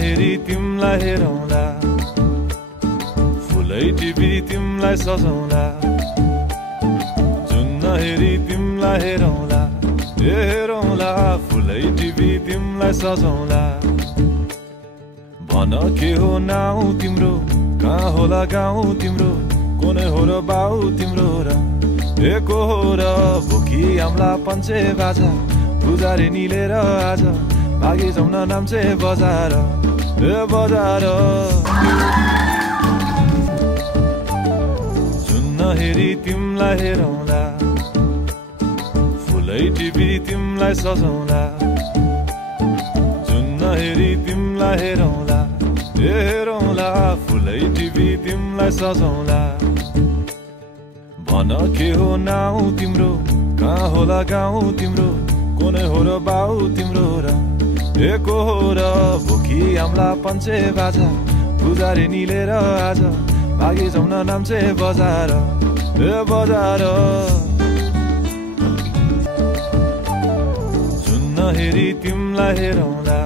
हेरी तिमलाई हेरौँला फुलै टिपी तिमलाई सजाउँला जुन नहेरी तिमलाई हेरौँला हेरौँला फुलै टिपी तिमलाई सजाउँला भन के हो नाउ तिम्रो कहाँ होला गाउँ तिम्रो कुनै हो र बाउ तिम्रो र एको हो र भुकी आम्ला पञ्चे बाजा पुजारी निलेर आज भागी जाउँ न नाम्चे बजार बजार जुन नहेरी तिमलाई हेरौँला फुलै टिपी तिमलाई सजाउँला जुन नहेरी तिमलाई हेरौँला हेरौँला फुलै टिपी तिमलाई सजाउँला भन के हो नाउ तिम्रो कहाँ होला गाउँ तिम्रो कुनै हो र बाउ तिम्रो र एको हो र भुकी आम्ला पञ्चे बाजा पुजारी निलेर आज भागी जाउँ न नाम्चे बजार बजार जुन नहेरी तिमलाई हेरौँला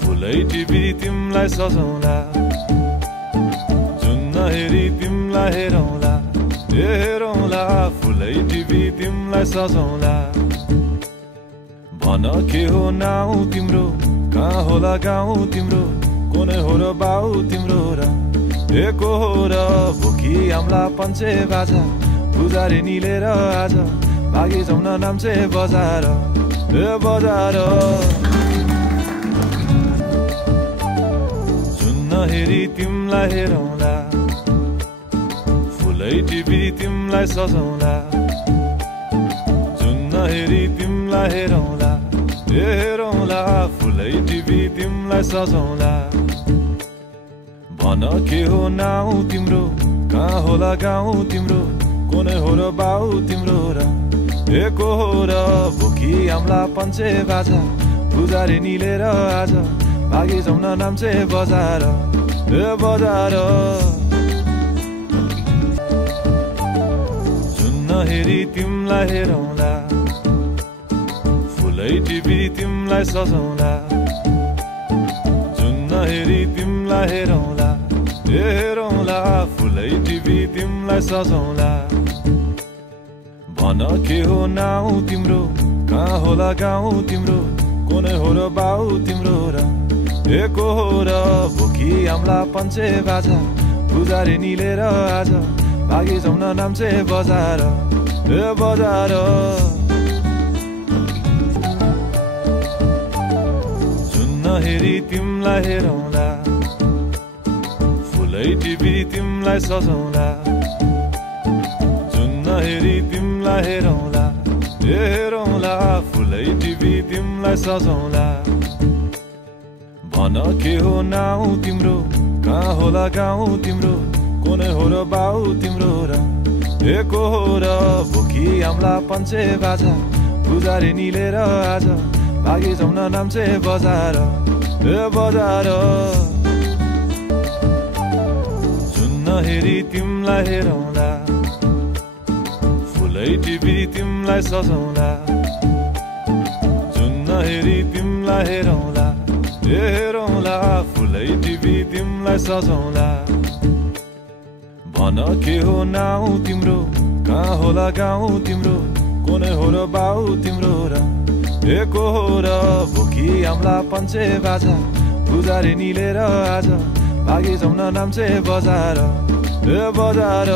फुलै टिपी तिमलाई सजाउँला जुन नहेरी तिमलाई हेरौँला हेरौँला फुलै टिपी तिमलाई सजाउँला भन के हो नाउ तिम्रो कहाँ होला गाउँ तिम्रो कुनै हो र बाउ तिम्रो र एको हो र भुकी आम्ला पञ्चे बाजा पुजारी निलेर आज भागी जाउँ न नाम्चे बजार बजार जुन नहेरी तिमलाई हेरौँला फुलै टिपी तिमलाई सजाउँला जुन नहेरी तिमलाई हेरौँला हेरौँला फुलै टिपी तिमलाई सजाउँला भन के हो नाउ तिम्रो कहाँ होला गाउँ तिम्रो कुनै हो र बाउ तिम्रो र एको हो र भुकी आम्ला पञ्चे बाजा पुजारी निलेर आज भागी जाउँ न नाम्चे बजार बजार जुन नहेरी तिमलाई हेरौँला फुलै टिपी तिमलाई सजाउँला जुन नहेरी तिमलाई हेरौँला हेरौँला फुलै टिपी तिमलाई सजाउँला भन के हो नाउ तिम्रो कहाँ होला गाउँ तिम्रो कुनै हो र बाउ तिम्रो र एको हो र भुकी आम्ला पञ्चे बाजा पुजारी निलेर आज भागी जाउँ न नाम्चे बजार बजार जुन नहेरी तिमलाई हेरौँला फुलै टिपी तिमलाई सजाउँला जुन नहेरी तिमलाई हेरौँला हेरौँला फुलै टिपी तिमलाई सजाउँला भन के हो नाउ तिम्रो कहाँ होला गाउँ तिम्रो कुनै हो र बाउ तिम्रो र एको हो र भुकी आम्ला पञ्चे बाजा पुजारी निलेर आज भागी जाउँ न नाम्चे बजार बजार जुन नहेरी तिमलाई हेरौँला फुलै टिपी तिमलाई सजाउँला जुन नहेरी तिमलाई हेरौँला हेरौँला फुलै टिपी तिमलाई सजाउँला भन के हो नाउ तिम्रो कहाँ होला गाउँ तिम्रो कुनै हो र बाउ तिम्रो र एको हो र भुकी आम्ला पञ्चे बाजा पुजारी निलेर आज भागी जाउँ न नाम्चे बजार बजार